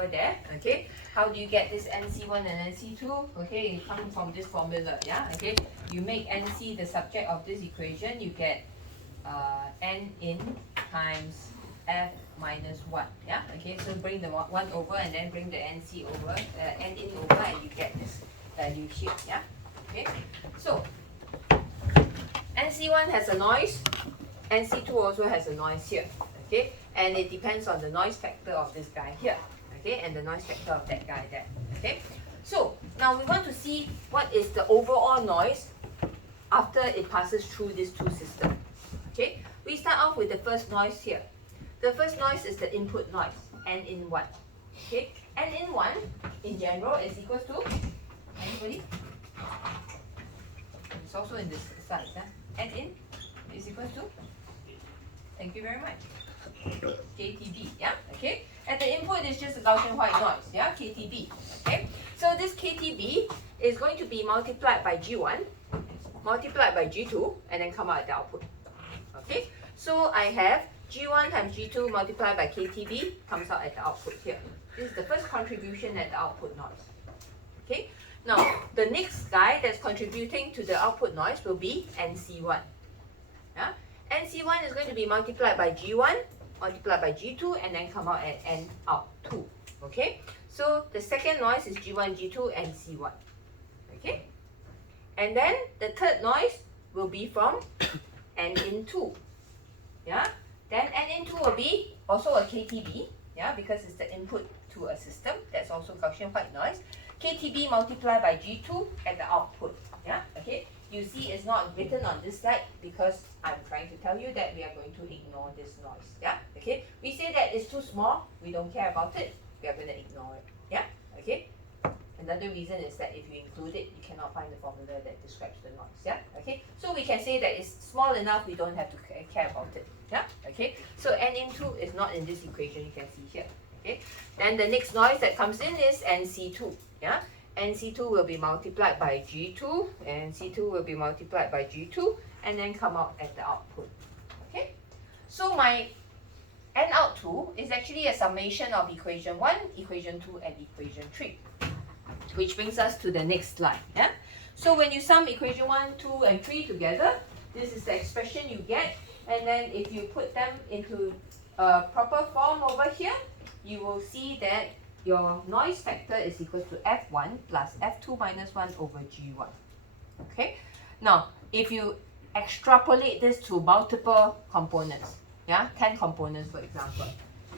over there. Okay, how do you get this NC1 and NC2? Okay, it comes from this formula. Yeah, okay, you make NC the subject of this equation, you get N in times F minus 1. Yeah, okay, so bring the 1 over and then bring the NC over, N in over, and you get this value here. Yeah, okay, so NC1 has a noise, NC2 also has a noise here. Okay, and it depends on the noise factor of this guy here. Okay, and the noise factor of that guy there. Okay, so now we want to see what is the overall noise after it passes through these two systems. Okay, we start off with the first noise here. The first noise is the input noise, N in 1. Okay, N in 1 in general is equals to, anybody? It's also in this slide. N in is equals to, thank you very much, KTB. Yeah, okay, and the input is just a Gaussian white noise. Yeah, KTB. Okay, so this KTB is going to be multiplied by G1, multiplied by G2, and then come out at the output. Okay, so I have G1 times G2 multiplied by KTB comes out at the output here. This is the first contribution at the output noise. Okay, now the next guy that's contributing to the output noise will be NC1. Yeah, NC1 is going to be multiplied by G1, multiplied by G2, and then come out at N out 2. Okay, so the second noise is G1, G2, NC1. Okay, and then the third noise will be from N in 2. Yeah, then N in 2 will be also a KTB. Yeah, because it's the input to a system. That's also Gaussian white noise. KTB multiplied by G2 at the output. Yeah, okay. You see it's not written on this slide because I'm trying to tell you that we are going to ignore this noise. Yeah, okay. We say that it's too small, we don't care about it, we are going to ignore it. Yeah, okay. Another reason is that if you include it, you cannot find the formula that describes the noise. Yeah, okay. So we can say that it's small enough, we don't have to care about it. Yeah, okay. So N in 2 is not in this equation, you can see here. Okay. Then the next noise that comes in is NC2. Yeah. NC2 will be multiplied by G2, and C2 will be multiplied by G2, and then come out at the output. Okay, so my N out 2 is actually a summation of equation 1, equation 2, and equation 3, which brings us to the next slide. Yeah, so when you sum equation 1, 2, and 3 together, this is the expression you get, and then if you put them into a proper form over here, you will see that your noise factor is equal to F1 plus F2 minus 1 over G1. Okay, now if you extrapolate this to multiple components, yeah, 10 components for example,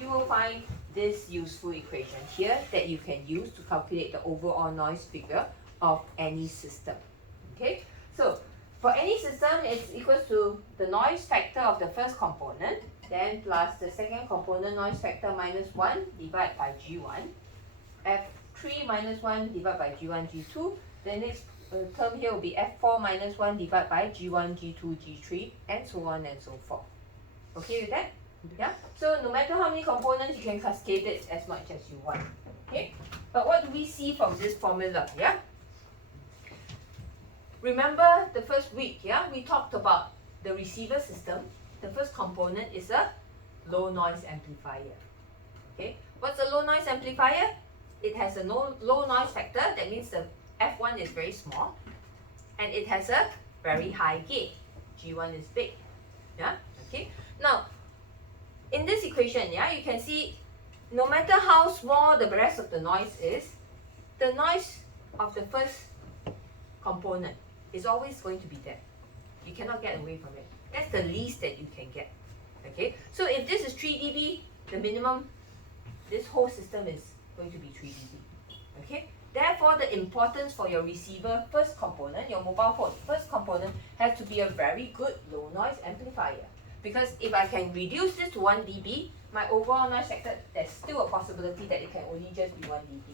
you will find this useful equation here that you can use to calculate the overall noise figure of any system. Okay, so for any system, it's equal to the noise factor of the first component, then plus the second component noise factor minus 1 divided by G1, F3 minus 1 divided by G1, G2. The next term here will be F4 minus 1 divided by G1, G2, G3, and so on and so forth. Okay with that? Yeah? So no matter how many components, you can cascade it as much as you want. Okay? But what do we see from this formula? Yeah? Remember the first week, yeah? We talked about the receiver system. The first component is a low noise amplifier. Okay, what's a low noise amplifier? It has a low noise factor. That means the F1 is very small, and it has a very high gain. G1 is big. Yeah. Okay. Now, in this equation, yeah, you can see no matter how small the rest of the noise is, the noise of the first component is always going to be there. You cannot get away from it. That's the least that you can get. Okay, so if this is 3 dB, the minimum, this whole system is going to be 3 dB. Okay, therefore the importance for your receiver first component, your mobile phone first component, has to be a very good low noise amplifier. Because if I can reduce this to 1 dB, my overall noise factor, there's still a possibility that it can only just be 1 dB.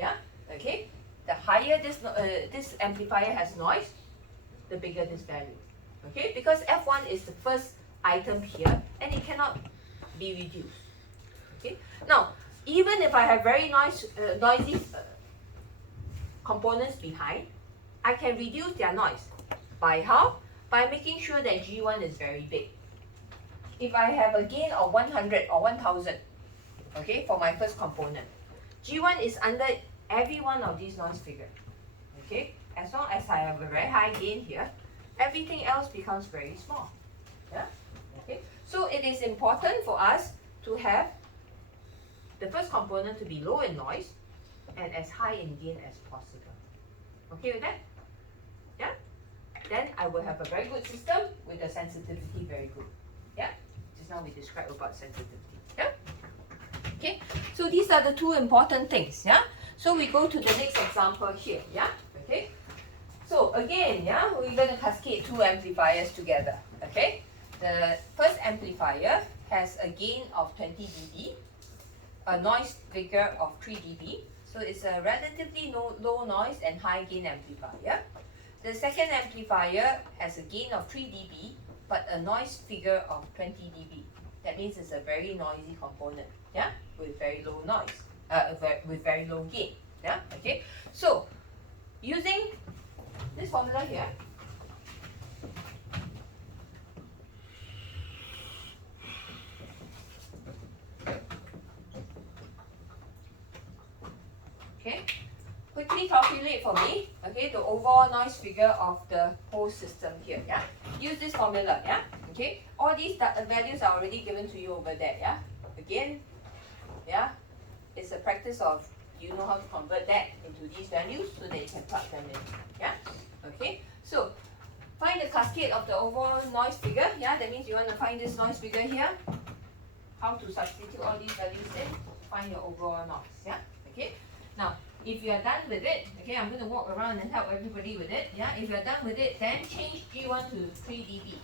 Yeah, okay, the higher this amplifier has noise, the bigger this value. Okay, because F1 is the first item here and it cannot be reduced. Okay, now even if I have very noisy components behind, I can reduce their noise. By how? By making sure that G1 is very big. If I have a gain of 100 or 1000, okay, for my first component, G1 is under every one of these noise figures. Okay, as long as I have a very high gain here, everything else becomes very small. Yeah. Okay. So it is important for us to have the first component to be low in noise and as high in gain as possible. Okay with that? Yeah? Then I will have a very good system with the sensitivity very good. Yeah? Just now we described about sensitivity. Yeah? Okay? So these are the two important things. Yeah? So we go to the next example here. Yeah? Okay? So again, yeah, we're going to cascade two amplifiers together. Okay? The first amplifier has a gain of 20 dB, a noise figure of 3 dB. So it's a relatively low noise and high gain amplifier. The second amplifier has a gain of 3 dB, but a noise figure of 20 dB. That means it's a very noisy component, yeah, with very low noise, with very low gain, yeah. Okay. So using this formula here, okay, quickly calculate for me, okay, the overall noise figure of the whole system here, yeah. Use this formula, yeah. Okay, all these values are already given to you over there, yeah. Again, yeah, it's a practice of you know how to convert that into these values so that you can plug them in, yeah. Okay, so find the cascade of the overall noise figure, yeah. That means you want to find this noise figure here. How to substitute all these values in, find your overall noise, yeah. Okay, now if you are done with it, okay, I'm going to walk around and help everybody with it, yeah. If you are done with it, then change G1 to 3 dB.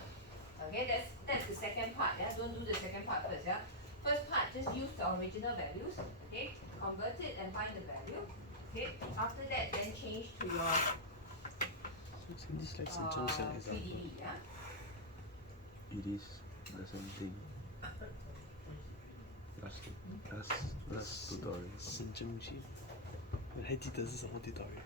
Okay, that's the second part, yeah. Don't do the second part first, yeah. First part, just use the original values, okay. Convert it and find the value, okay. After that, then change to your 3 dB, yeah. It is the same thing. Last tutorial. 神经病！我还记得是什么 tutorial。